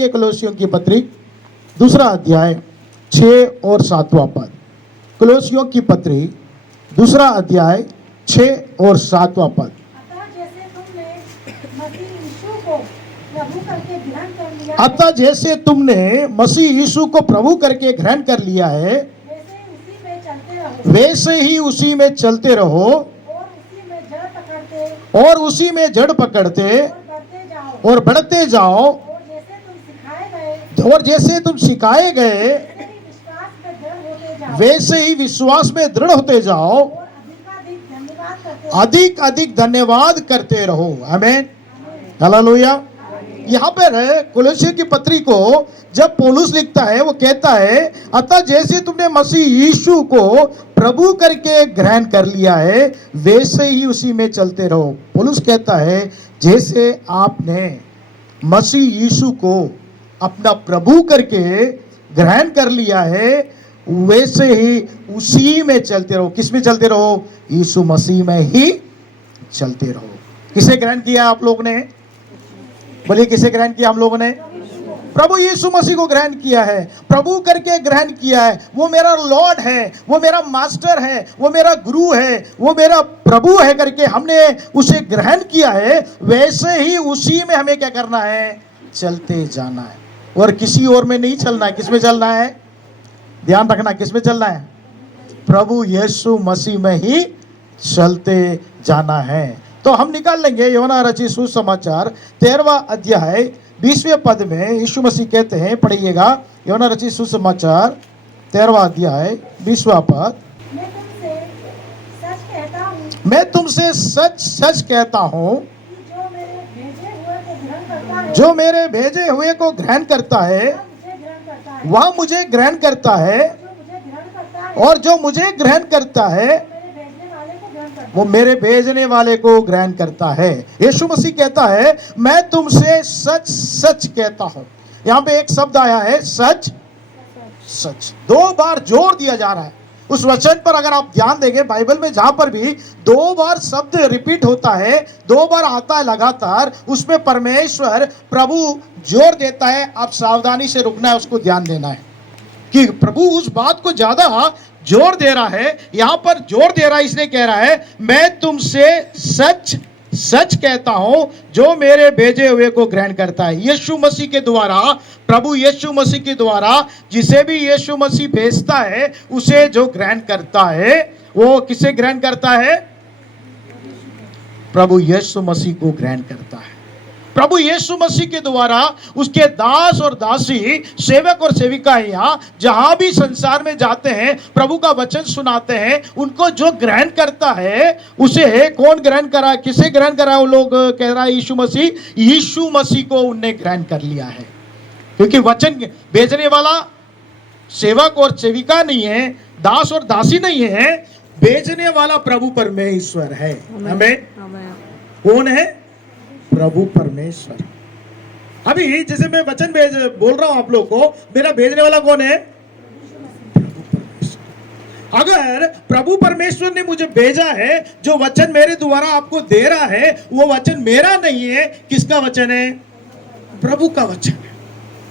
पढ़ेंगे कुलोसियों की पत्री दूसरा अध्याय 6 और 7वां पद। कुलोसियों की पत्री दूसरा अध्याय 6 और 7वां पद। अतः जैसे तुमने मसीह यीशु को प्रभु करके ग्रहण कर लिया है, वैसे ही उसी में चलते रहो और उसी में जड़ पकड़ते और बढ़ते जाओ और जैसे तुम सिखाए गए वैसे ही विश्वास में दृढ़ होते जाओ, अधिक अधिक धन्यवाद करते रहो। आमीन, हालेलुया। यहाँ पर कुलोसियों की पत्री को जब पौलुस लिखता है वो कहता है अतः जैसे तुमने मसीह यीशु को प्रभु करके ग्रहण कर लिया है वैसे ही उसी में चलते रहो। पौलुस कहता है जैसे आपने मसीह यीशु को अपना प्रभु करके ग्रहण कर लिया है वैसे ही उसी में चलते रहो। किस में चलते रहो? यीशु मसीह में ही चलते रहो। किसे ग्रहण किया आप लोगों ने? बोलिए, किसे ग्रहण किया हम लोगों ने? प्रभु यीशु मसीह को ग्रहण किया है, प्रभु करके ग्रहण किया है। वो मेरा लॉर्ड है, वो मेरा मास्टर है, वो मेरा गुरु है, वो मेरा प्रभु है करके हमने उसे ग्रहण किया है। वैसे ही उसी में हमें क्या करना है? चलते जाना है और किसी और में नहीं चलना है। किस में चलना है? ध्यान रखना, किस में चलना है? प्रभु यीशु मसीह में ही चलते जाना है। तो हम निकाल लेंगे यूहन्ना रचित सुसमाचार 13वां अध्याय 20वें पद में यीशु मसीह कहते हैं, पढ़िएगा यूहन्ना रचित सुसमाचार 13वां अध्याय 20वां पद। मैं तुमसे सच सच कहता हूँ जो मेरे भेजे हुए को ग्रहण करता है वह मुझे ग्रहण करता है और जो मुझे ग्रहण करता है वो मेरे भेजने वाले को ग्रहण करता है। यीशु मसीह कहता है मैं तुमसे सच सच कहता हूं। यहां पे एक शब्द आया है सच सच, 2 बार जोर दिया जा रहा है उस वचन पर। अगर आप ध्यान देंगे बाइबल में जहां पर भी 2 बार शब्द रिपीट होता है, 2 बार आता है लगातार, उसमें परमेश्वर प्रभु जोर देता है। आप सावधानी से रुकना है, उसको ध्यान देना है कि प्रभु उस बात को ज्यादा जोर दे रहा है। यहां पर जोर दे रहा है, इसलिए कह रहा है मैं तुमसे सच सच कहता हूं जो मेरे भेजे हुए को ग्रहण करता है। यीशु मसीह के द्वारा, प्रभु यीशु मसीह के द्वारा जिसे भी यीशु मसीह भेजता है उसे जो ग्रहण करता है वो किसे ग्रहण करता है? प्रभु यीशु मसीह को ग्रहण करता है। प्रभु यीशु मसीह के द्वारा उसके दास और दासी, सेवक और सेविकाएं जहां भी संसार में जाते हैं, प्रभु का वचन सुनाते हैं, उनको जो ग्रहण करता है उसे कौन ग्रहण करा? किसे ग्रहण करा? वो लोग कह रहा है यीशु मसीह, यीशु मसीह को उनने ग्रहण कर लिया है। क्योंकि वचन भेजने वाला सेवक और सेविका नहीं है, दास और दासी नहीं है, भेजने वाला प्रभु परमेश्वर है। हमें कौन है? प्रभु परमेश्वर। अभी जैसे मैं वचन बोल रहा हूं आप लोग को, मेरा भेजने वाला कौन है? प्रभु परमेश्वर। अगर प्रभु परमेश्वर ने मुझे भेजा है, जो वचन मेरे द्वारा आपको दे रहा है वो वचन मेरा नहीं है, किसका वचन है? प्रभु का वचन है।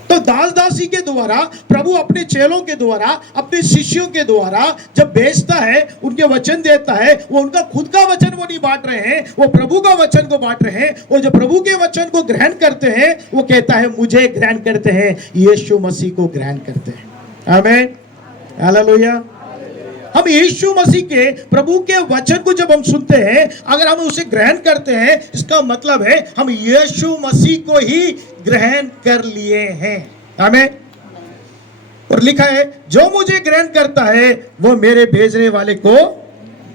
तो दास दासी के द्वारा, प्रभु अपने चेलों के द्वारा, अपने शिष्यों के द्वारा जब भेजता है, उनके वचन देता है, वो उनका खुद का वचन वो नहीं बांट रहे हैं, वो प्रभु का वचन को बांट रहे हैं। और जब प्रभु के वचन को ग्रहण करते हैं, वो कहता है मुझे ग्रहण करते हैं, यीशु मसीह को ग्रहण करते हैं। आमीन, हालेलुया। हम यीशु मसीह के, प्रभु के वचन को जब हम सुनते हैं, अगर हम उसे ग्रहण करते हैं, इसका मतलब है हम यीशु मसीह को ही ग्रहण कर लिए हैं। आमीन। और लिखा है जो मुझे ग्रहण करता है वो मेरे भेजने वाले को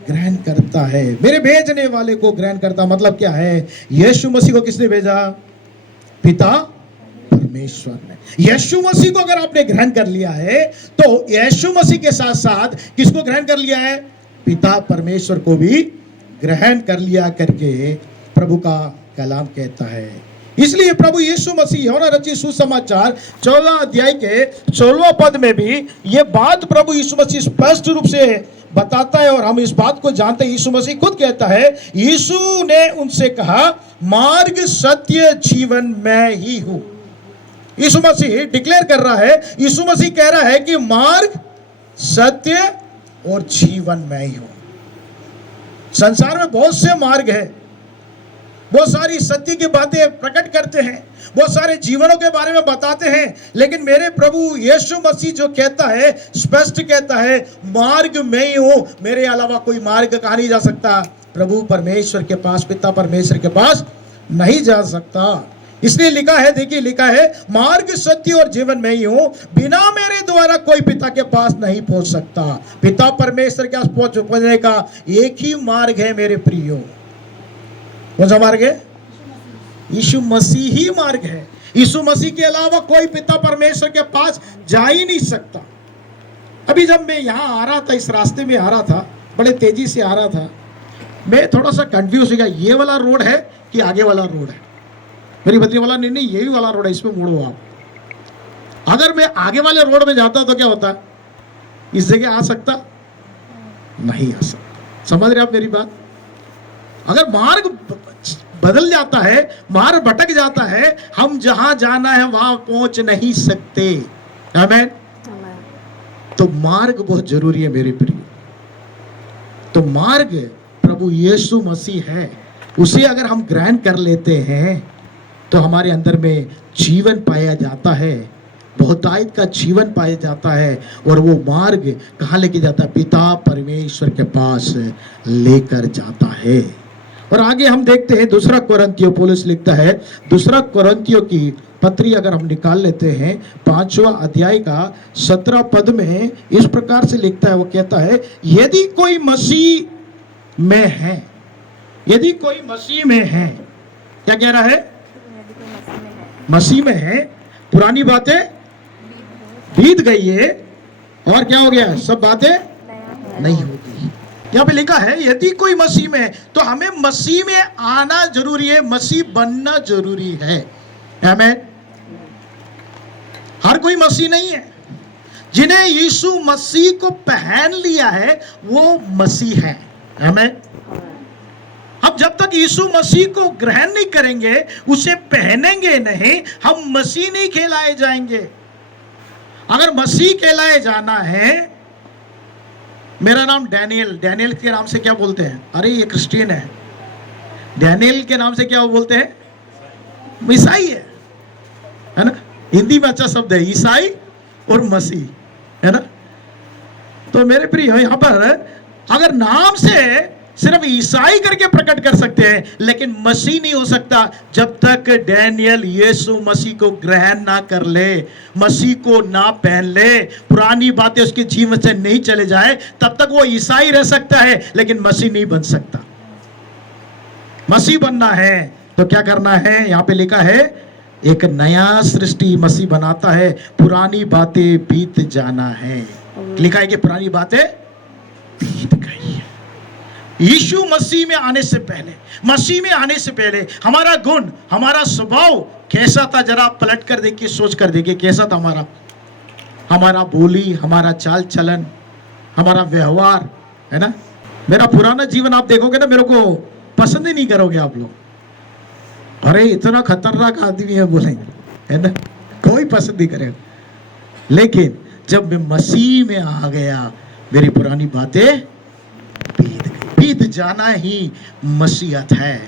ग्रहण करता है। मेरे भेजने वाले को ग्रहण करता मतलब क्या है? यीशु मसीह को किसने भेजा? पिता परमेश्वर ने। यीशु मसीह को अगर आपने ग्रहण कर लिया है तो यीशु मसीह के साथ साथ किसको ग्रहण कर लिया है? पिता परमेश्वर को भी ग्रहण कर लिया करके प्रभु का कलाम कहता है। इसलिए प्रभु यीशु मसीह यूहन्ना रचित सुसमाचार 14 अध्याय के 16वां पद में भी ये बात प्रभु यीशु मसीह स्पष्ट रूप से बताता है। और हम इस बात को जानते हैं, यीशु मसीह खुद कहता है, यीशु ने उनसे कहा मार्ग सत्य जीवन मैं ही हूं। यीशु मसीह डिक्लेयर कर रहा है, यीशु मसीह कह रहा है कि मार्ग, सत्य और जीवन मैं ही हूं। संसार में बहुत से मार्ग है, बहुत सारी सत्य की बातें प्रकट करते हैं, बहुत सारे जीवनों के बारे में बताते हैं, लेकिन मेरे प्रभु यीशु मसीह जो कहता है, स्पष्ट कहता है, मार्ग मैं ही हूं, मेरे अलावा कोई मार्ग कहां नहीं जा सकता। प्रभु परमेश्वर के पास, पिता परमेश्वर के पास नहीं जा सकता। इसलिए लिखा है, देखिए लिखा है, मार्ग, सत्य और जीवन मैं ही हूं, बिना मेरे द्वारा कोई पिता के पास नहीं पहुंच सकता। पिता परमेश्वर के पास पहुंचने का एक ही मार्ग है मेरे प्रियो। कौन सा मार्ग है? यीशु मसीह ही मार्ग है। यीशु मसीह के अलावा कोई पिता परमेश्वर के पास जा ही नहीं सकता। अभी जब मैं यहाँ आ रहा था, इस रास्ते में आ रहा था, बड़े तेजी से आ रहा था, मैं थोड़ा सा कंफ्यूज हो गया, ये वाला रोड है कि आगे वाला रोड है। मेरी पत्नी वाला नहीं, यही वाला रोड है, इसमें मुड़ो आप। अगर मैं आगे वाले रोड में जाता तो क्या होता? इस जगह आ सकता? नहीं आ सकता। समझ रहे आप मेरी बात? अगर मार्ग बदल जाता है, मार्ग भटक जाता है, हम जहां जाना है वहां पहुंच नहीं सकते। आमीन। तो मार्ग बहुत जरूरी है मेरे प्रिय। तो मार्ग प्रभु यीशु मसीह है, उसे अगर हम ग्रहण कर लेते हैं तो हमारे अंदर में जीवन पाया जाता है, बहुतायत का जीवन पाया जाता है, और वो मार्ग कहाँ लेके जाता है? पिता परमेश्वर के पास लेकर जाता है। और आगे हम देखते हैं, दूसरा कोरिन्थियों, पौलुस लिखता है, दूसरा कोरिन्थियों की पत्री अगर हम निकाल लेते हैं, 5वां अध्याय का 17 पद में इस प्रकार से लिखता है, वो कहता है, यदि कोई मसीह में है, यदि कोई मसीह में है, क्या कह रहा है? मसीह में है, पुरानी बातें बीत गई है और क्या हो गया? सब बातें नहीं होगी। यहाँ पे लिखा है, यदि कोई मसीह में है, तो हमें मसीह में आना जरूरी है, मसीह बनना जरूरी है। आमीन। हर कोई मसीह नहीं है। जिन्हें यीशु मसीह को पहन लिया है वो मसीह है। आमीन। अब जब तक यीशु मसीह को ग्रहण नहीं करेंगे, उसे पहनेंगे नहीं, हम मसीह नहीं कहलाए जाएंगे। अगर मसीह कहलाए जाना है, मेरा नाम डैनियल, डैनियल के नाम से क्या बोलते हैं? अरे ये क्रिश्चियन है। डैनियल के नाम से क्या बोलते हैं? ईसाई है ना? हिंदी में अच्छा शब्द है ईसाई और मसीह, है ना? तो मेरे प्रिय, यहां पर अगर नाम से सिर्फ ईसाई करके प्रकट कर सकते हैं, लेकिन मसीह नहीं हो सकता जब तक डैनियल यीशु मसीह को ग्रहण ना कर ले, मसीह को ना पहन ले, पुरानी बातें उसके जीवन से नहीं चले जाए, तब तक वो ईसाई रह सकता है, लेकिन मसीह नहीं बन सकता। मसीह बनना है तो क्या करना है? यहां पे लिखा है, एक नया सृष्टि मसीह बनाता है, पुरानी बातें बीत जाना है। लिखा है कि पुरानी बातें बीत गई है। यीशु मसीह में आने से पहले, मसीह में आने से पहले हमारा गुण, हमारा स्वभाव कैसा था? जरा पलट कर देखिए, सोच कर देखिए कैसा था हमारा, हमारा बोली, हमारा चाल चलन, हमारा व्यवहार, है ना? मेरा पुराना जीवन आप देखोगे ना, मेरे को पसंद ही नहीं करोगे आप लोग। अरे इतना खतरनाक आदमी है बोलेंगे, है ना? कोई पसंद नहीं करेगा। लेकिन जब मैं मसीह में आ गया, मेरी पुरानी बातें बीत जाना ही मसीहत है,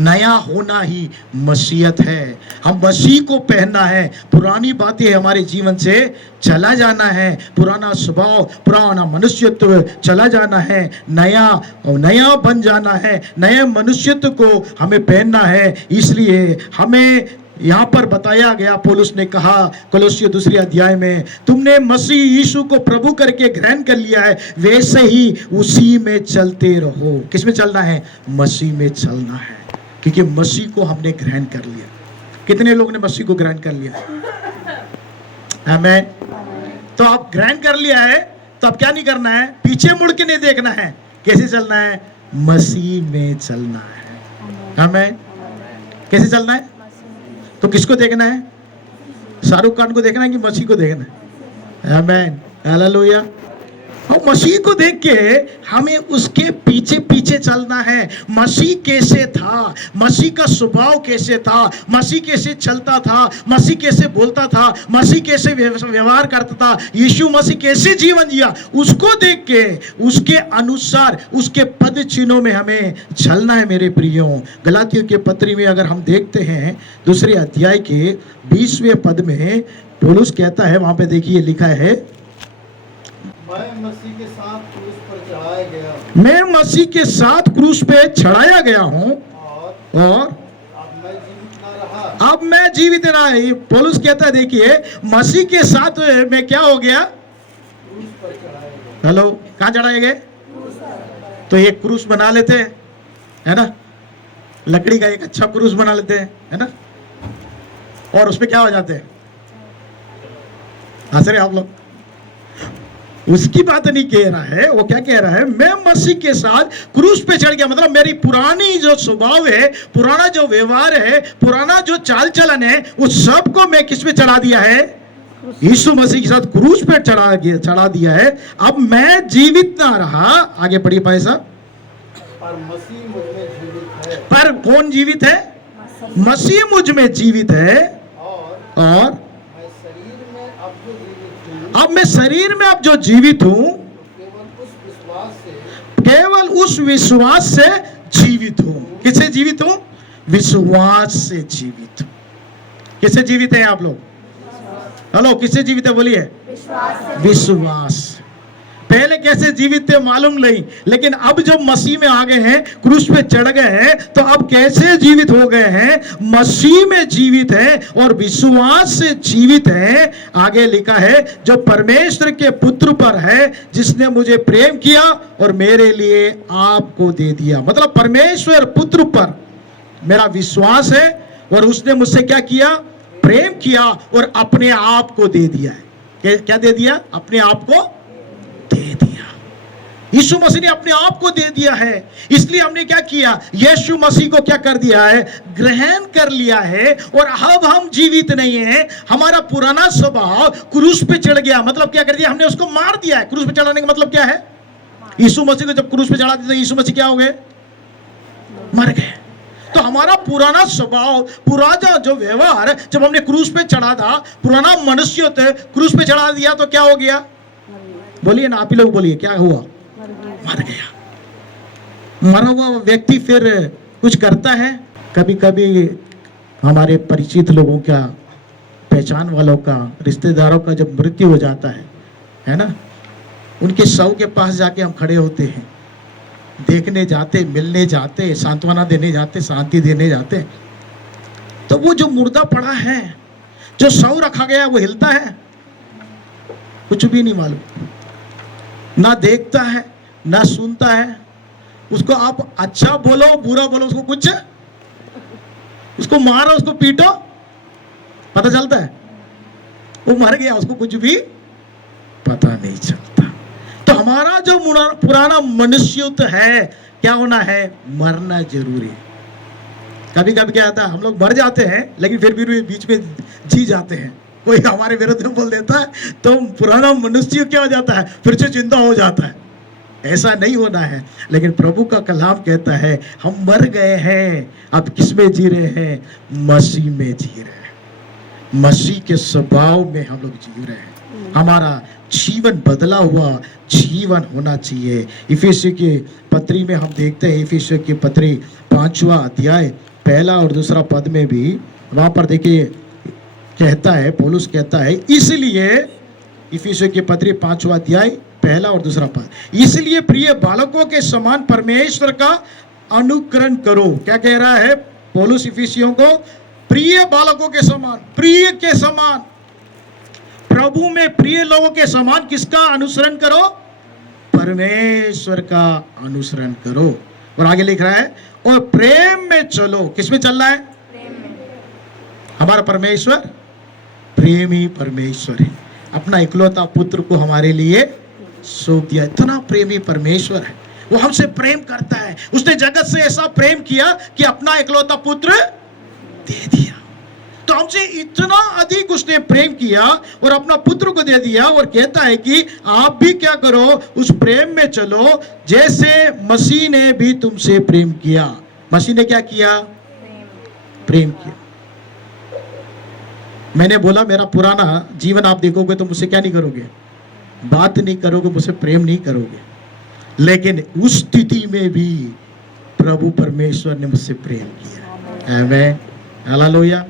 नया होना ही मसीहत है। हम मसीह को पहनना है, पुरानी बातें हमारे जीवन से चला जाना है, पुराना स्वभाव, पुराना मनुष्यत्व चला जाना है, नया बन जाना है, नए मनुष्यत्व को हमें पहनना है। इसलिए हमें यहाँ पर बताया गया, पौलुस ने कहा कोलोसियों 2 अध्याय में, तुमने मसीह यीशु को प्रभु करके ग्रहण कर लिया है, वैसे ही उसी में चलते रहो। किस में चलना है? मसीह में चलना है, क्योंकि मसीह को हमने ग्रहण कर लिया। कितने लोग ने मसीह को ग्रहण कर लिया? आमीन। तो आप ग्रहण कर लिया है, तो अब क्या नहीं करना है? पीछे मुड़ के नहीं देखना है। कैसे चलना है? मसीह में चलना है। आमीन। कैसे चलना है? तो किसको देखना है? शाहरुख खान को देखना है कि मसीह को देखना है? आमीन, हालेलुया। और मसीह को देख के हमें उसके पीछे पीछे चलना है। मसीह कैसे था, मसीह का स्वभाव कैसे था, मसीह कैसे चलता था, मसीह कैसे बोलता था, मसीह कैसे व्यवहार करता था, यीशु मसीह कैसे जीवन जिया, उसको देख के उसके अनुसार उसके पद चिन्हों में हमें चलना है। मेरे प्रियो, गलातियों के पत्री में अगर हम देखते हैं दूसरे अध्याय के 20वें पद में पौलुस कहता है, वहां पे देखिए लिखा है, मैं मसीह के साथ क्रूस पर चढ़ाया गया मैं मसीह के साथ क्रूस पे चढ़ाया गया हूं और अब मैं जीवित न रहा, अब मैं जीवित ना। पौलुस कहता है, देखिए मसीह के साथ मैं क्या हो गया, क्रूस पर चढ़ाया गया। हेलो, कहां चढ़ाए गए? तो एक क्रूस बना लेते हैं, है ना, लकड़ी का एक अच्छा क्रूस बना लेते हैं, है ना, और उसमें क्या हो जाते हैं, हंस रहे आप लोग। उसकी बात नहीं कह रहा है, वो क्या कह रहा है, मैं मसीह के साथ क्रूस पे चढ़ गया, मतलब मेरी पुरानी जो स्वभाव है, पुराना जो व्यवहार है, पुराना जो चाल चलन है, उस सब को मैं किस पे चढ़ा दिया है, यीशु मसीह के साथ क्रूस पे चढ़ा दिया है। अब मैं जीवित ना रहा, आगे पढ़िए भाई साहब, पर मसीह मुझ में जीवित है, पर कौन जीवित है, मसीह मुझ में जीवित है, और मैं शरीर में अब जो जीवित हूँ, अब मैं शरीर में अब जो जीवित हूं, केवल उस विश्वास से जीवित हूं। किससे जीवित हूं? विश्वास से जीवित हूं। किससे जीवित हैं आप लोग? हेलो, किससे जीवित है बोलिए? विश्वास। पहले कैसे जीवित थे मालूम नहीं, लेकिन अब जब मसीह में आ गए हैं, क्रूस पे चढ़ गए हैं, तो अब कैसे जीवित हो गए हैं? मसीह में जीवित है और विश्वास से जीवित है। आगे लिखा है, जो परमेश्वर के पुत्र पर है, जिसने मुझे प्रेम किया और मेरे लिए आपको दे दिया। मतलब परमेश्वर पुत्र पर मेरा विश्वास है और उसने मुझसे क्या किया? प्रेम किया और अपने आप को दे दिया है। क्या दे दिया? अपने आप को दे दिया। यीशु मसीह ने अपने आप को दे दिया है, इसलिए हमने क्या किया? यीशु मसीह को क्या कर दिया है? ग्रहण कर लिया है। और अब हम जीवित नहीं है, हमारा पुराना स्वभाव क्रूस पे चढ़ गया। मतलब क्या कर दिया? हमने उसको मार दिया है। क्रूस पे चढ़ाने का मतलब क्या है? यीशु मसीह को जब क्रूस पे चढ़ा दिया तो यीशु मसीह क्या हो गए? मर गए। तो हमारा पुराना स्वभाव, पुराना जो व्यवहार जब हमने क्रूस पे चढ़ा था, पुराना मनुष्य क्रूस पे चढ़ा दिया तो क्या हो गया? बोलिए ना, आप ही लोग बोलिए, क्या हुआ? मर गया। मरा हुआ व्यक्ति फिर कुछ करता है? कभी कभी हमारे परिचित लोगों का, पहचान वालों का, रिश्तेदारों का जब मृत्यु हो जाता है ना, उनके शव के पास जाके हम खड़े होते हैं, देखने जाते, मिलने जाते, सांत्वना देने जाते, शांति देने जाते। तो वो जो मुर्दा पड़ा है, जो शव रखा गया है, वो हिलता है? कुछ भी नहीं मालूम, ना देखता है ना सुनता है। उसको आप अच्छा बोलो बुरा बोलो, उसको कुछ, उसको मारो उसको पीटो, पता चलता है? वो मर गया, उसको कुछ भी पता नहीं चलता। तो हमारा जो पुराना मनुष्य है, क्या होना है? मरना जरूरी है। कभी कभी क्या आता है, हम लोग मर जाते हैं लेकिन फिर भी बीच में जी जाते हैं। कोई हमारे विरुद्ध में बोल देता है तो पुराना मनुष्य क्या हो जाता है? फिर से जिंदा हो जाता है। ऐसा नहीं होना है। लेकिन प्रभु का कलाम कहता है, हम मर गए हैं, अब किस में जी रहे हैं? मसीह में जी रहे हैं। मसीह के स्वभाव में हम लोग जी रहे हैं। हमारा जीवन बदला हुआ जीवन होना चाहिए। इफिसियों की पत्री में हम देखते हैं, इफिसियों की पत्री 5वां अध्याय 1 और 2 पद में भी वहां पर देखिए कहता है, पौलुस कहता है, इसलिए इफिसियों की पत्री 5वां अध्याय 1 और 2 पद, इसलिए प्रिय बालकों के समान परमेश्वर का अनुकरण करो। क्या कह रहा है पौलुस इफिसियों को? प्रिय बालकों के समान, प्रिय के समान, प्रभु में प्रिय लोगों के समान किसका अनुसरण करो? परमेश्वर का अनुसरण करो। और आगे लिख रहा है, और प्रेम में चलो। किस में चलना है? हमारा परमेश्वर प्रेमी परमेश्वर है। अपना इकलौता पुत्र को हमारे लिए सौंप दिया। इतना प्रेमी परमेश्वर है, वो हमसे प्रेम करता है। उसने जगत से ऐसा प्रेम किया कि अपना इकलौता पुत्र दे दिया। तो हमसे इतना अधिक उसने प्रेम किया और अपना पुत्र को दे दिया और कहता है कि आप भी क्या करो, उस प्रेम में चलो जैसे मसीह ने भी तुमसे प्रेम किया। मसीह ने क्या किया? प्रेम किया। मैंने बोला मेरा पुराना जीवन आप देखोगे तो मुझसे क्या नहीं करोगे? बात नहीं करोगे, मुझसे प्रेम नहीं करोगे। लेकिन उस स्थिति में भी प्रभु परमेश्वर ने मुझसे प्रेम किया। आमीन, हालेलुया।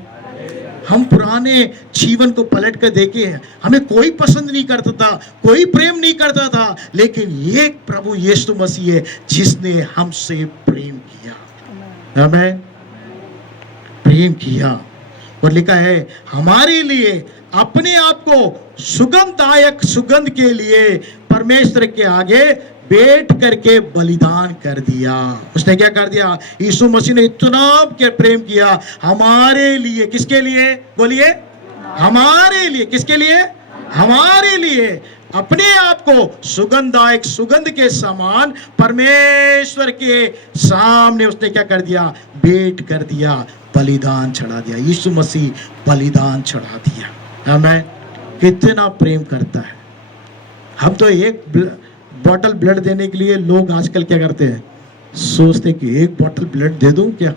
हम पुराने जीवन को पलट कर देखे, हमें कोई पसंद नहीं करता था, कोई प्रेम नहीं करता था, लेकिन ये प्रभु यीशु मसीह है जिसने हमसे प्रेम किया। आमीन, प्रेम किया। और लिखा है हमारे लिए अपने आप को सुगंधदायक सुगंध के लिए परमेश्वर के आगे बैठ करके बलिदान कर दिया। उसने क्या कर दिया? यीशु मसीह ने इतना प्रेम किया हमारे लिए। किसके लिए? बोलिए, हमारे लिए। किसके लिए? हमारे लिए। अपने आप को सुगंधदायक सुगंध के समान परमेश्वर के सामने उसने क्या कर दिया? बैठ कर दिया, बलिदान चढ़ा दिया। यीशु मसीह बलिदान चढ़ा दिया। आमीन। कितना प्रेम करता है। हम तो एक बॉटल ब्लड देने के लिए लोग आजकल क्या करते हैं? सोचते हैं कि एक बॉटल ब्लड दे दूं क्या,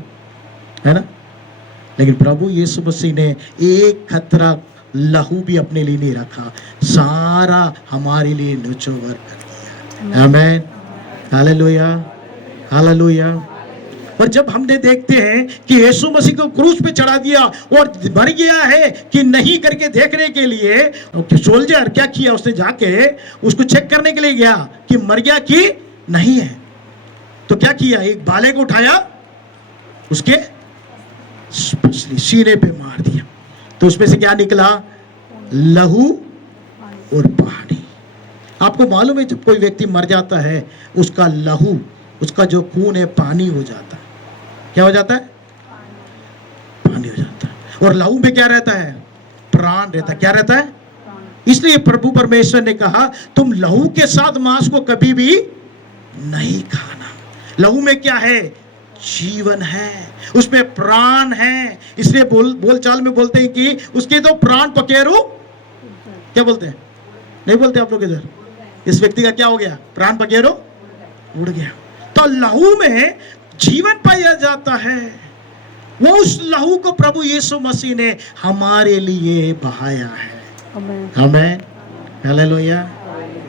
है ना? लेकिन प्रभु यीशु मसीह ने एक खतरा लहू भी अपने लिए नहीं रखा, सारा हमारे लिए निचोवर कर दिया। आमीन, हालेलुया, हालेलुया। और जब हमने देखते हैं कि यीशु मसीह को क्रूस पे चढ़ा दिया और मर गया है कि नहीं करके देखने के लिए, सोल्जर क्या किया? उसने जाके उसको चेक करने के लिए गया कि मर गया कि नहीं है। तो क्या किया? एक भाले को उठाया, उसके सीने पे मार दिया। तो उसमें से क्या निकला? लहू और पानी। आपको मालूम है जब कोई व्यक्ति मर जाता है, उसका लहू, उसका जो खून है, पानी हो जाता है। क्या हो जाता है? पानी हो जाता है। और लहू में क्या रहता है? प्राण रहता है। क्या रहता है? इसलिए प्रभु परमेश्वर ने कहा तुम लहू के साथ मांस को कभी भी नहीं खाना। लहू में क्या है? जीवन है, उसमें प्राण है। इसलिए बोलचाल में बोलते हैं कि उसके तो प्राण पखेरु, क्या बोलते हैं? नहीं बोलते आप लोग इधर? इस व्यक्ति का क्या हो गया? प्राण पखेरु उड़ गया। तो लहू में जीवन पाया जाता है। वो उस लहू को प्रभु यीशु मसीह ने हमारे लिए बहाया है। आमीन, हालेलुया।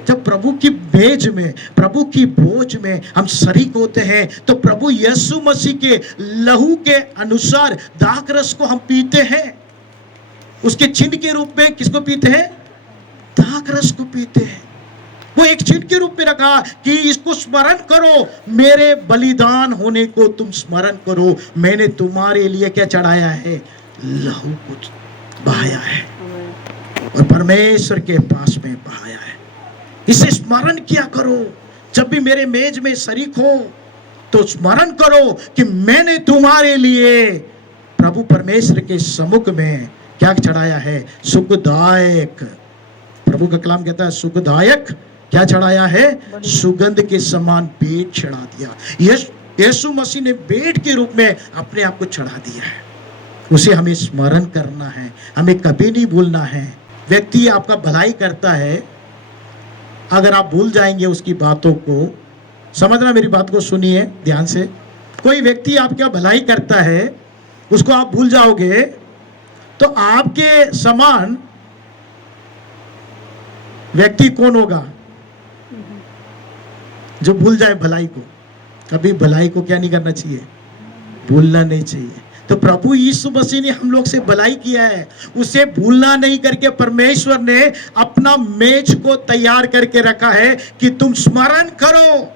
जब प्रभु की मेज में, प्रभु की भोज में हम शरीक होते हैं तो प्रभु यीशु मसीह के लहू के अनुसार दाख रस को हम पीते हैं। उसके चिन्ह के रूप में किसको पीते हैं? दाख रस को पीते हैं। वो एक चिन्ह के रूप में रखा कि इसको स्मरण करो, मेरे बलिदान होने को तुम स्मरण करो। मैंने तुम्हारे लिए क्या चढ़ाया है? लहू को बहाया है और परमेश्वर के पास में बहाया है। इसे स्मरण किया करो। जब भी मेरे मेज में शरीक हो तो स्मरण करो कि मैंने तुम्हारे लिए प्रभु परमेश्वर के सम्मुख में क्या चढ़ाया है? सुखदायक। प्रभु का कलाम कहता है सुखदायक क्या चढ़ाया है? सुगंध के समान भेंट चढ़ा दिया। यीशु मसीह ने भेंट के रूप में अपने आप को चढ़ा दिया है। उसे हमें स्मरण करना है, हमें कभी नहीं भूलना है। व्यक्ति आपका भलाई करता है, अगर आप भूल जाएंगे उसकी बातों को, समझना, मेरी बात को सुनिए ध्यान से। कोई व्यक्ति आपका भलाई करता है, उसको आप भूल जाओगे तो आपके समान व्यक्ति कौन होगा? जो भूल जाए भलाई को। कभी भलाई को क्या नहीं करना चाहिए? भूलना नहीं चाहिए। तो प्रभु यीशु मसीह ने हम लोग से भलाई किया है, उसे भूलना नहीं करके परमेश्वर ने अपना मेज को तैयार करके रखा है कि तुम स्मरण करो।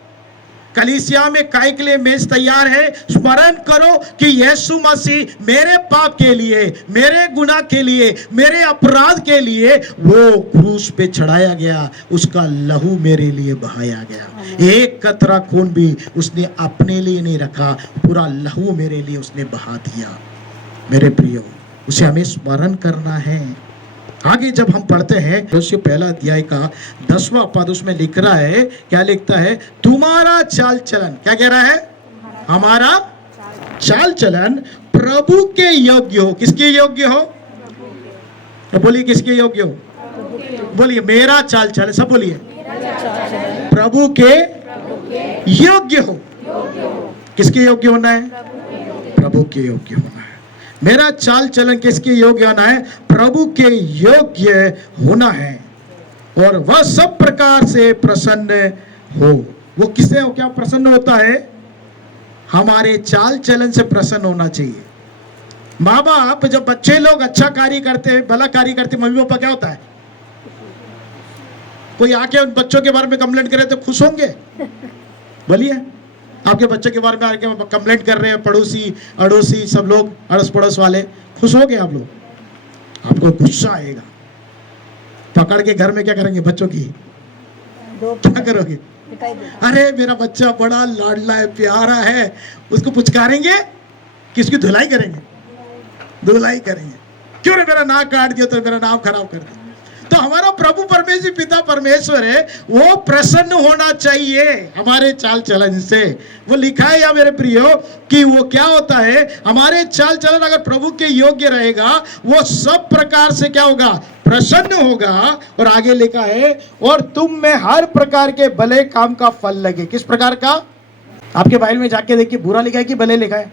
कलीसिया में काय के लिए मेज तैयार है? स्मरण करो कि यीशु मसीह मेरे पाप के लिए, मेरे गुनाह के लिए, मेरे अपराध के लिए वो क्रूस पे चढ़ाया गया, उसका लहू मेरे लिए बहाया गया। एक कतरा खून भी उसने अपने लिए नहीं रखा, पूरा लहू मेरे लिए उसने बहा दिया। मेरे प्रियो, उसे हमें स्मरण करना है। आगे जब हम पढ़ते हैं उसके पहला अध्याय का 10वां पद, उसमें लिख रहा है, क्या लिखता है? तुम्हारा चाल चलन, क्या कह रहा है? हमारा चाल चलन प्रभु के योग्य हो। किसके योग्य हो? तो बोलिए किसके योग्य हो? बोलिए मेरा चाल चलन, सब बोलिए प्रभु के योग्य हो। किसके योग्य होना है? प्रभु के योग्य होना है। मेरा चाल चलन किसके योग्य होना है? प्रभु के योग्य होना है। और वह सब प्रकार से प्रसन्न हो। वो किससे हो? क्या प्रसन्न होता है? हमारे चाल चलन से प्रसन्न होना चाहिए। माँ बाप जब बच्चे लोग अच्छा कार्य करते, भला कार्य करते, मम्मी पापा क्या होता है? कोई आके उन बच्चों के बारे में कंप्लेंट करे तो खुश होंगे? बोलिए, आपके बच्चों के बारे में आके कंप्लेंट कर रहे हैं पड़ोसी अड़ोसी सब लोग, अड़ोस पड़ोस वाले, खुश हो गए आप लोग? आपको गुस्सा आएगा। पकड़ के घर में क्या करेंगे? बच्चों की क्या करोगे? अरे मेरा बच्चा बड़ा लाडला है, प्यारा है, उसको पुचकारेंगे कि उसकी धुलाई करेंगे? धुलाई करेंगे। क्यों रे मेरा नाक काट दिया, तो मेरा नाम खराब कर दिया। तो हमारा प्रभु परमेश्वर पिता परमेश्वर है, वो प्रसन्न होना चाहिए हमारे चाल चलन से। वो लिखा है या मेरे प्रियो कि वो क्या होता है? हमारे चाल चलन अगर प्रभु के योग्य रहेगा, वो सब प्रकार से क्या होगा? प्रसन्न होगा। और आगे लिखा है, और तुम में हर प्रकार के भले काम का फल लगे। किस प्रकार का? आपके बाइबल में जाके देखिए, बुरा लिखा है कि भले लिखा है?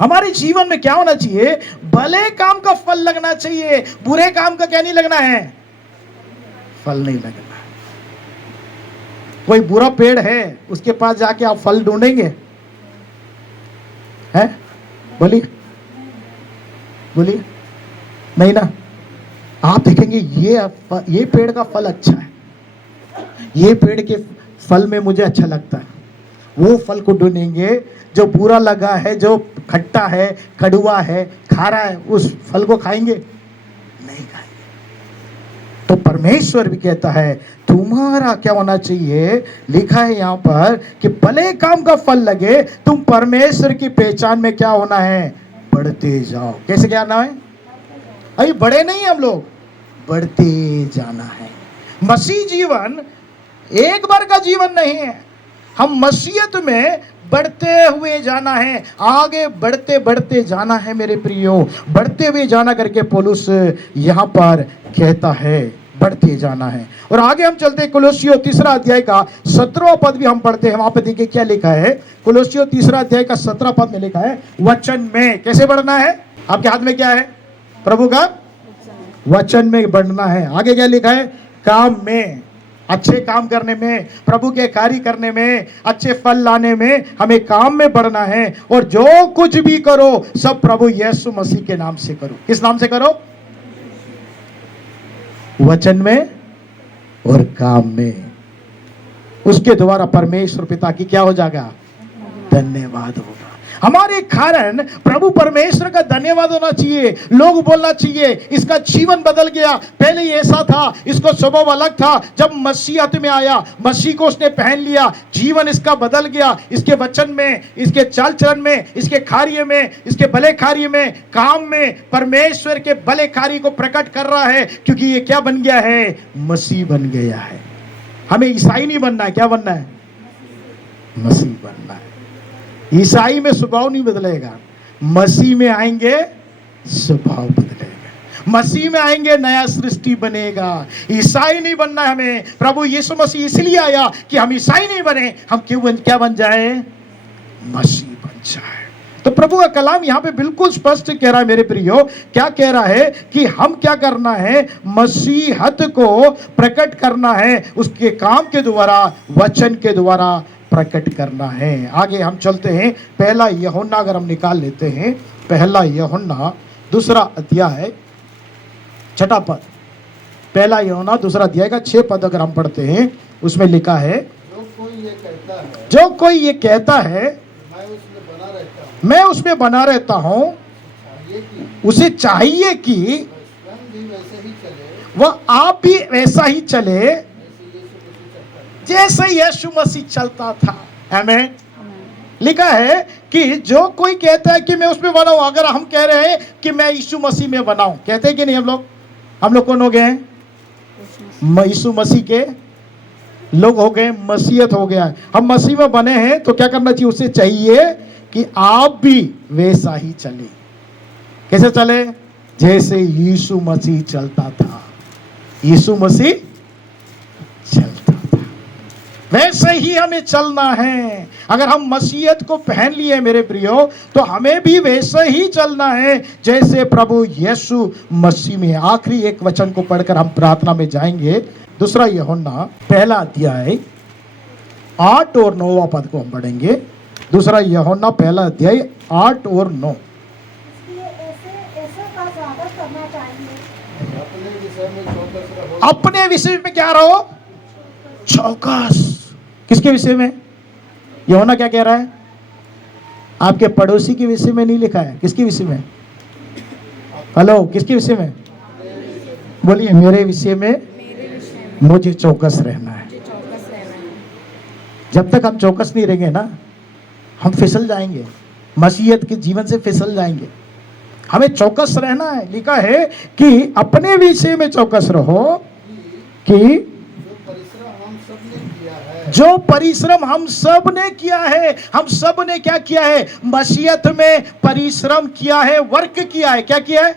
हमारे जीवन में क्या होना चाहिए? भले काम का फल लगना चाहिए। बुरे काम का क्या नहीं लगना है? फल नहीं लगना। कोई बुरा पेड़ है, उसके पास जाके आप फल ढूंढेंगे? हैं? बोलिए बोलिए, नहीं ना। आप देखेंगे ये पेड़ का फल अच्छा है, ये पेड़ के फल में मुझे अच्छा लगता है, वो फल को ढूंढेंगे। जो बुरा लगा है, जो खट्टा है, कड़वा है, खारा है, उस फल को खाएंगे? नहीं खाएंगे। तो परमेश्वर भी कहता है तुम्हारा क्या होना चाहिए? लिखा है यहाँ पर कि भले काम का फल लगे। तुम परमेश्वर की पहचान में क्या होना है? बढ़ते जाओ। कैसे क्या होना है? अभी बड़े नहीं हम लोग, बढ़ते जाना है। मसीह जीवन एक बार का जीवन नहीं है। हम मसीहत में बढ़ते हुए जाना है, आगे बढ़ते बढ़ते जाना है मेरे प्रियो, बढ़ते हुए जाना करके पौलुस यहाँ पर कहता है, बढ़ते जाना है। और आगे हम चलते हैं, कोलोसियों 3 अध्याय का 17वां पद भी हम पढ़ते हैं। वहां पे देखिए क्या लिखा है। कोलोसियों 3 अध्याय का 17 पद में लिखा है, वचन में कैसे बढ़ना है? आपके हाथ में क्या है? प्रभु का वचन में बढ़ना है। आगे क्या लिखा है? काम में, अच्छे काम करने में, प्रभु के कार्य करने में, अच्छे फल लाने में हमें काम में बढ़ना है। और जो कुछ भी करो सब प्रभु यीशु मसीह के नाम से करो। किस नाम से करो? वचन में और काम में। उसके द्वारा परमेश्वर पिता की क्या हो जाएगा? धन्यवाद होगा। हमारे कारण प्रभु परमेश्वर का धन्यवाद होना चाहिए। लोग बोलना चाहिए इसका जीवन बदल गया, पहले ये ऐसा था, इसको स्वभाव अलग था, जब मसीहत में आया, मसीह को उसने पहन लिया, जीवन इसका बदल गया। इसके वचन में, इसके चाल चलन में, इसके कार्य में, इसके भले कार्य में, काम में परमेश्वर के भले कार्य को प्रकट कर रहा है। क्योंकि ये क्या बन गया है? मसीह बन गया है। हमें ईसाई नहीं बनना है, क्या बनना है? मसीह बनना है। ईसाई में स्वभाव नहीं बदलेगा, मसीह में आएंगे स्वभाव बदलेगा। मसीह में आएंगे नया सृष्टि बनेगा। ईसाई नहीं बनना है हमें। प्रभु यीशु मसीह इसलिए आया कि हम ईसाई नहीं बने, हम क्या बन जाए? मसीह बन जाए। तो प्रभु का कलाम यहाँ पे बिल्कुल स्पष्ट कह रहा है मेरे प्रियो। क्या कह रहा है? कि हम क्या करना है? मसीहत को प्रकट करना है, उसके काम के द्वारा, वचन के द्वारा प्रकट करना है। आगे हम चलते हैं, 1 यूहन्ना अगर हम निकाल लेते हैं, 1 यूहन्ना 2 अध्याय 6 पद, 1 यूहन्ना 2 अध्याय का 6 पद अगर हम पढ़ते हैं, उसमें लिखा है, जो कोई ये कहता है मैं उसमें बना रहता हूँ, उसे चाहिए कि वह आप भी वैसा ही चले जैसे यीशु मसीह चलता था। आमीन। लिखा है कि जो कोई कहता है कि मैं उसमें बना हूं, अगर हम कह रहे हैं कि मैं यीशु मसीह में बना हूं, कहते हैं कि नहीं हम लोग? हम लोग कौन हो गए हैं? यीशु मसीह के लोग हो गए, मसीहत हो गया है। हम मसीह में बने हैं तो क्या करना चाहिए? उसे चाहिए कि आप भी वैसा ही चले। कैसे चले? जैसे यीशु मसीह चलता था। यीशु मसीह चलता था, वैसे ही हमें चलना है। अगर हम मसीहत को पहन लिए मेरे प्रियो, तो हमें भी वैसे ही चलना है जैसे प्रभु यीशु मसीह में। आखिरी एक वचन को पढ़कर हम प्रार्थना में जाएंगे। दूसरा यूहन्ना पहला अध्याय 8 और 9 पद को हम पढ़ेंगे। दूसरा यूहन्ना पहला अध्याय 8 और 9। इसलिए ऐसे का स्वागत करना चाहिए। अपने विषय में चौकस रहो। अपने विषय में क्या रहो? चौकस। किसके विषय में? यूहन्ना क्या कह रहा है? आपके पड़ोसी के विषय में नहीं लिखा है। किसके विषय में? हेलो, किसके विषय में? बोलिए, मेरे विषय में मुझे चौकस रहना है। जब तक हम चौकस नहीं रहेंगे ना, हम फिसल जाएंगे, मसीहत के जीवन से फिसल जाएंगे। हमें चौकस रहना है। लिखा है कि अपने विषय में चौकस रहो कि जो परिश्रम हम सब ने किया है। हम सब ने क्या किया है? मसीहत में परिश्रम किया है, वर्क किया है। क्या किया है?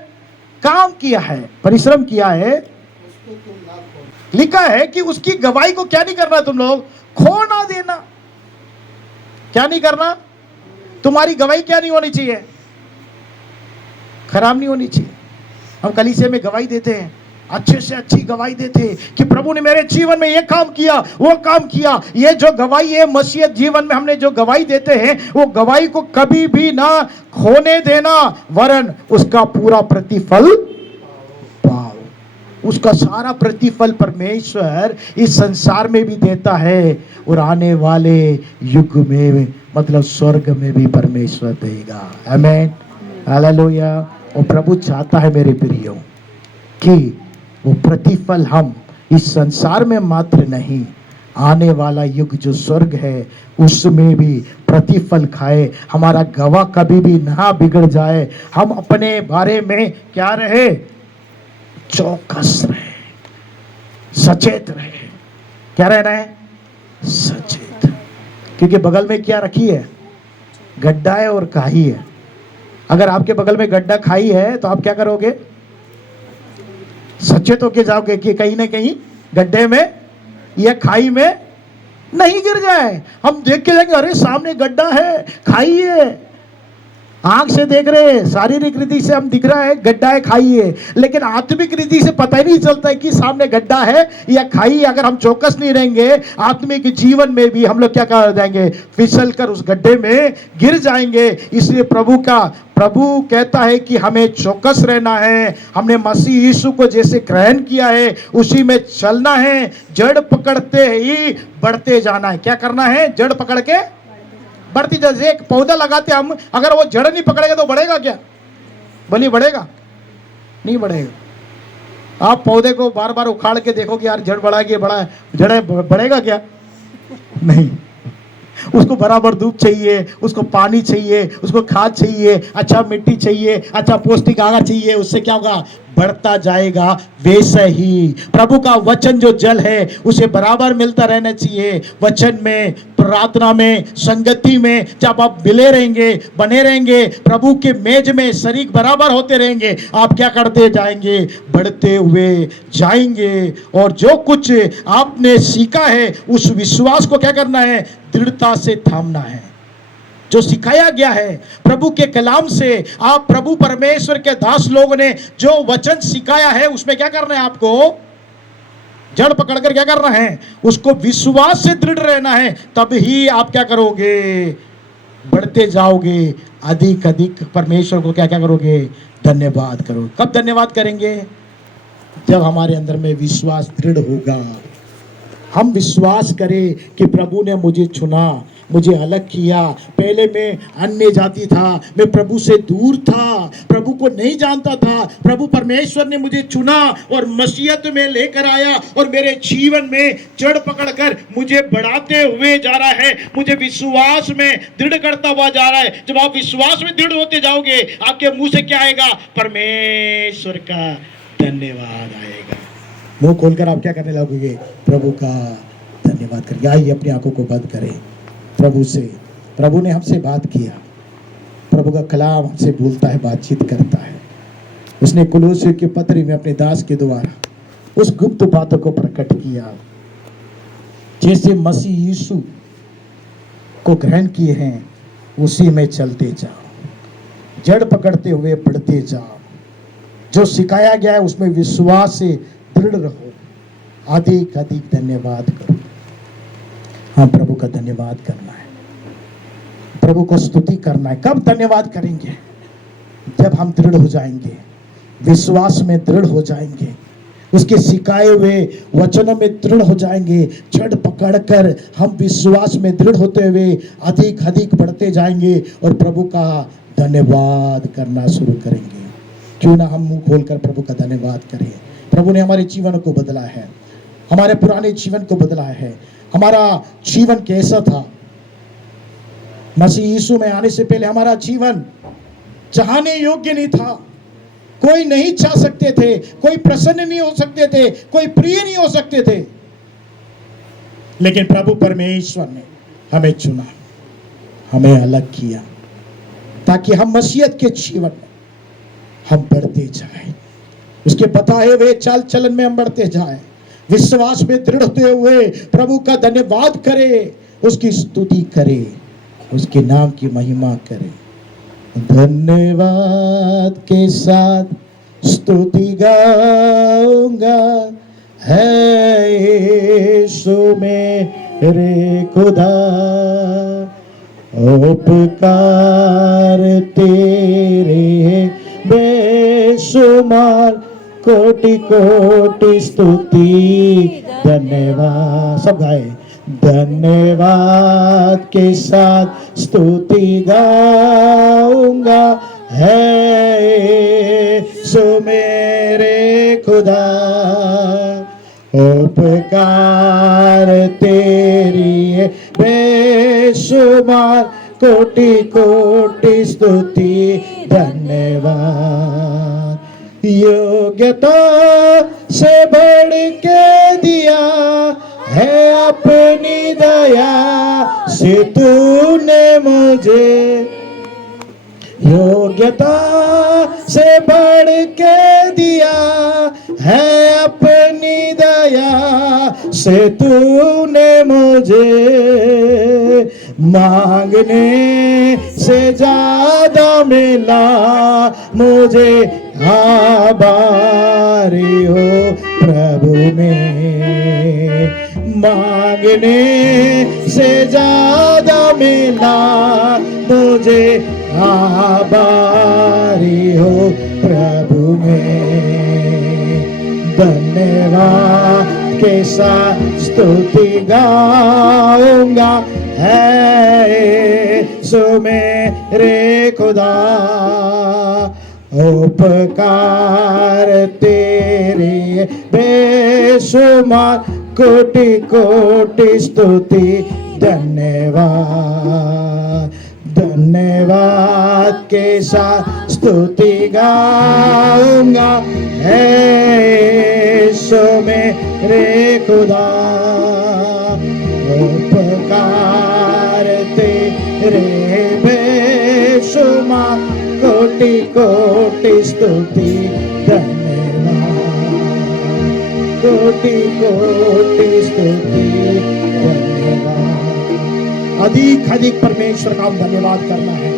काम किया है, परिश्रम किया है। उसको तुम ना खोलो। लिखा है कि उसकी गवाही को क्या नहीं करना? तुम लोग खो ना देना। क्या नहीं करना? तुम्हारी गवाही क्या नहीं होनी चाहिए? खराब नहीं होनी चाहिए। हम कलीसिया में गवाही देते हैं, अच्छे से अच्छी गवाही देते हैं कि प्रभु ने मेरे जीवन में ये काम किया, वो काम किया। ये जो गवाही है मसीहत जीवन में हमने जो गवाही देते हैं, वो गवाही को कभी भी ना खोने देना, वरन उसका पूरा प्रतिफल पाओ। उसका सारा प्रतिफल परमेश्वर इस संसार में भी देता है और आने वाले युग में, मतलब स्वर्ग में भी परमेश्वर देगा। आमीन, हालेलुया। और प्रभु चाहता है मेरे प्रियो कि वो प्रतिफल हम इस संसार में मात्र नहीं, आने वाला युग जो स्वर्ग है उसमें भी प्रतिफल खाए। हमारा गवाह कभी भी ना बिगड़ जाए। हम अपने बारे में क्या रहे? चौकस रहे, सचेत रहे। क्या रहना है? सचेत। क्योंकि बगल में क्या रखी है? गड्ढा है और खाई है। अगर आपके बगल में गड्ढा खाई है तो आप क्या करोगे? सचेत होके जाओगे कि कहीं ना कहीं गड्ढे में या खाई में नहीं गिर जाए। हम देख के जाएंगे, अरे सामने गड्ढा है, खाई है। आंख से देख रहे हैं, शारीरिक रीति से हम दिख रहा है गड्ढा है, खाई है, लेकिन आत्मिक रीति से पता ही नहीं चलता है कि सामने गड्ढा है या खाई है। अगर हम चौकस नहीं रहेंगे, आत्मिक जीवन में भी हम लोग क्या कर जाएंगे? फिसल कर उस गड्ढे में गिर जाएंगे। इसलिए प्रभु कहता है कि हमें चौकस रहना है। हमने मसीह यीशु को जैसे ग्रहण किया है उसी में चलना है। जड़ पकड़ते ही बढ़ते जाना है। क्या करना है? जड़ पकड़ के बढ़ती। जैसे एक पौधा लगाते हम, अगर वो जड़ नहीं पकड़ेगा तो बढ़ेगा क्या? बोलिए, बढ़ेगा? नहीं बढ़ेगा। आप पौधे को बार बार उखाड़ के देखोगे, यार जड़ बढ़ा के बड़ा जड़ बढ़ेगा क्या? नहीं। उसको बराबर धूप चाहिए, उसको पानी चाहिए, उसको खाद चाहिए, अच्छा मिट्टी चाहिए, अच्छा पौष्टिक आहार चाहिए। उससे क्या होगा? बढ़ता जाएगा। वैसे ही प्रभु का वचन जो जल है उसे बराबर मिलता रहना चाहिए। वचन में, प्रार्थना में, संगति में जब आप मिले रहेंगे, बने रहेंगे, प्रभु के मेज में शरीक बराबर होते रहेंगे, आप क्या करते जाएंगे? बढ़ते हुए जाएंगे। और जो कुछ आपने सीखा है उस विश्वास को क्या करना है? दृढ़ता से थामना है। जो सिखाया गया है प्रभु के कलाम से, आप प्रभु परमेश्वर के दास लोगों ने जो वचन सिखाया है उसमें क्या करना है? आपको जड़ पकड़कर क्या करना है? उसको विश्वास से दृढ़ रहना है। तब ही आप क्या करोगे? बढ़ते जाओगे। अधिक अधिक परमेश्वर को क्या क्या करोगे? धन्यवाद करोगे। कब धन्यवाद करेंगे? जब हमारे अंदर में विश्वास दृढ़ होगा। हम विश्वास करें कि प्रभु ने मुझे चुना, मुझे अलग किया। पहले मैं अन्य जाति था, मैं प्रभु से दूर था, प्रभु को नहीं जानता था। प्रभु परमेश्वर ने मुझे चुना और मसीहत में लेकर आया और मेरे जीवन में जड़ पकड़कर मुझे बढ़ाते हुए जा रहा है, मुझे विश्वास में दृढ़ करता हुआ जा रहा है। जब आप विश्वास में दृढ़ होते जाओगे, आपके मुंह से क्या आएगा? परमेश्वर का धन्यवाद आएगा। मुंह खोलकर आप क्या करने लगोगे? प्रभु का धन्यवाद करिए। आइए अपनी आंखों को बंद करें। प्रभु ने हमसे बात किया, प्रभु का कलाम हमसे बोलता है, बातचीत करता है। उसने कुलोसियों के पत्री में अपने दास के द्वारा उस गुप्त बातों को प्रकट किया। जैसे मसीह यीशु को ग्रहण किए हैं उसी में चलते जाओ, जड़ पकड़ते हुए बढ़ते जाओ। जो सिखाया गया है उसमें विश्वास से दृढ़ रहो, अधिक अधिक धन्यवाद करो। हाँ, प्रभु का धन्यवाद करना है, प्रभु को स्तुति करना है। कब धन्यवाद करेंगे? जब हम दृढ़ हो जाएंगे, विश्वास में दृढ़ हो जाएंगे, उसके सिखाए हुए वचनों में दृढ़ हो जाएंगे। जड़ पकड़कर हम विश्वास में दृढ़ होते हुए अधिक अधिक बढ़ते जाएंगे और प्रभु का धन्यवाद करना शुरू करेंगे। क्यों ना हम मुंह खोलकर प्रभु का धन्यवाद करें। प्रभु ने हमारे जीवन को बदला है, हमारे पुराने जीवन को बदला है। हमारा जीवन कैसा था? मसीह यीशु में आने से पहले हमारा जीवन चाहने योग्य नहीं था। कोई नहीं चाह सकते थे, कोई प्रसन्न नहीं हो सकते थे, कोई प्रिय नहीं हो सकते थे। लेकिन प्रभु परमेश्वर ने हमें चुना, हमें अलग किया, ताकि हम मसीहत के जीवन में हम बढ़ते जाएं, उसके बताए हुए चाल चलन में हम बढ़ते जाएं, विश्वास में दृढ़ होते हुए प्रभु का धन्यवाद करें, उसकी स्तुति करें, उसके नाम की महिमा करें। धन्यवाद के साथ स्तुति गाऊंगा, है यीशु मेरे खुदा, उपकार तेरे बेशुमार, कोटि कोटि स्तुति धन्यवाद। सब गाए, धन्यवाद के साथ स्तुति गाऊंगा, है यीशु मेरे खुदा, उपकार तेरी बेशुमार, कोटि कोटि स्तुति धन्यवाद। योग्यता से बढ़ के दिया है अपनी दया से तूने मुझे, योग्यता से बढ़ के दिया है अपनी दया से तूने मुझे, मांगने से ज्यादा मिला मुझे, आभारी हो प्रभु में, मांगने से ज्यादा मिला मुझे, आभारी हो प्रभु में। धन्यवाद के साथ स्तुति गाऊंगा, है यीशु मेरे खुदा, उपकार तेरे बेशुमार, कोटि कोटि स्तुति धन्यवाद। धन्यवाद के साथ स्तुति गाऊंगा, है यीशु मेरे खुदा, उपकार तेरे बेशुमार, कोटि कोटि स्तुति धन्यवाद, कोटि कोटि स्तुति धन्यवाद। अधिक अधिक परमेश्वर का हम धन्यवाद करना है।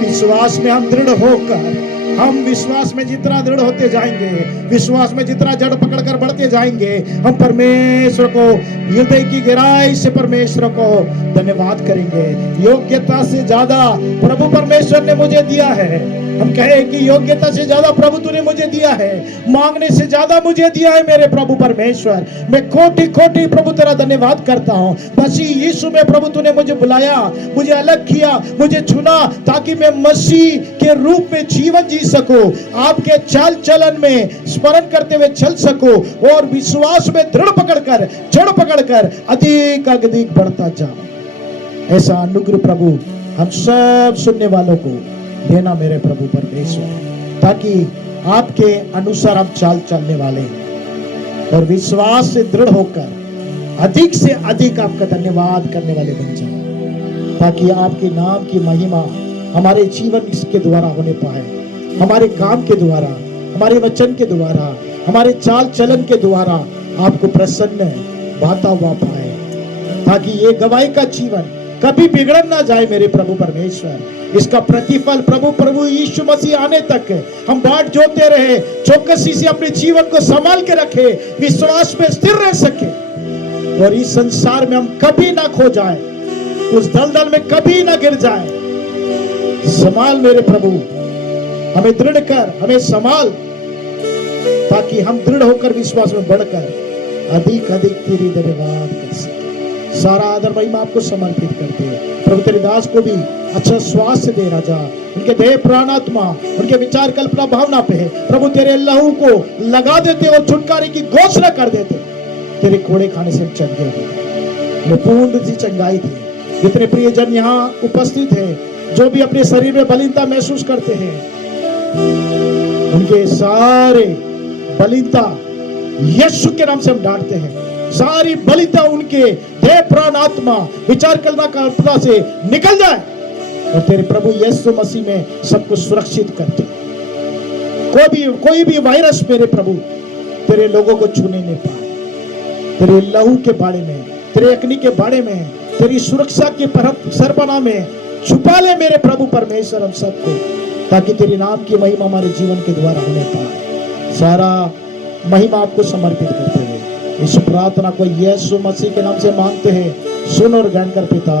विश्वास में हम दृढ़ होकर, हम विश्वास में जितना दृढ़ होते जाएंगे, विश्वास में जितना जड़ पकड़कर बढ़ते जाएंगे, हम परमेश्वर को हृदय की गहराई से परमेश्वर को धन्यवाद करेंगे। योग्यता से ज्यादा प्रभु परमेश्वर ने मुझे दिया है। हम कहे कि योग्यता से ज्यादा प्रभु तूने मुझे दिया है, मांगने से ज्यादा मुझे दिया है मेरे प्रभु परमेश्वर। मैं कोटि कोटि प्रभु तेरा धन्यवाद करता हूँ। मसीह यीशु में प्रभु तूने मुझे बुलाया, मुझे अलग किया, मुझे चुना, ताकि मैं मसीह के रूप में जीवन जी सकूं, आपके चाल चलन में स्मरण करते हुए चल सकूं और विश्वास में दृढ़ पकड़कर, जड़ पकड़कर अधिक अधिक बढ़ता जाऊं। ऐसा अनुग्रह प्रभु हम सब सुनने वालों को देना मेरे प्रभु परमेश्वर, ताकि आपके अनुसार हम चाल चलने वाले और विश्वास से दृढ़ होकर अधिक से अधिक आपका धन्यवाद करने वाले बन जाए, ताकि आपके नाम की महिमा हमारे जीवन इसके द्वारा होने पाए, हमारे काम के द्वारा, हमारे वचन के द्वारा, हमारे चाल चलन के द्वारा आपको प्रसन्न भाता हुआ पाए, ताकि ये गवाही का जीवन कभी बिगड़ ना जाए मेरे प्रभु परमेश्वर। इसका प्रतिफल प्रभु यीशु मसीह आने तक हम बाट जोते रहे, चौकसी से अपने जीवन को संभाल के रखे, विश्वास में स्थिर रह सके और इस संसार में हम कभी ना खो जाए, उस दलदल में कभी ना गिर जाए। संभाल मेरे प्रभु, हमें दृढ़ कर, हमें संभाल, ताकि हम दृढ़ होकर विश्वास में बढ़कर अधिक अधिक तेरी धन्यवाद कर सके। सारा आदर महिमा आपको समर्पित करते हैं प्रभु। तेरे दास को भी अच्छा स्वास्थ्य दे राजा, उनके देह प्राण आत्मा, उनके विचार कल्पना भावना पे प्रभु तेरे लहू को लगा देते और छुटकारे की घोषणा कर देते। तेरे कोड़े खाने से चंगे हो, पूर्ण सी चंगाई थी। जितने प्रियजन यहाँ उपस्थित हैं, जो भी अपने शरीर में बलीनता महसूस करते हैं, उनके सारे बलीनता यीशु के नाम से हम डांटते हैं। सारी बलिता उनके देह प्राण आत्मा विचार कल्पना से निकल जाए और तेरे प्रभु यीशु मसीह में सबको सुरक्षित करते। कोई भी वायरस मेरे प्रभु तेरे लोगों को छूने नहीं पाए। तेरे लहू के बारे में, तेरे अग्नि के बारे में, तेरी सुरक्षा के सरपना में छुपा ले मेरे प्रभु परमेश्वर हम सबको, ताकि तेरे नाम की महिमा हमारे जीवन के द्वारा होने पाए। सारा महिमा आपको समर्पित करते हुए इस प्रार्थना को यीशु मसीह के नाम से मांगते हैं, सुन और ग्रहण कर पिता।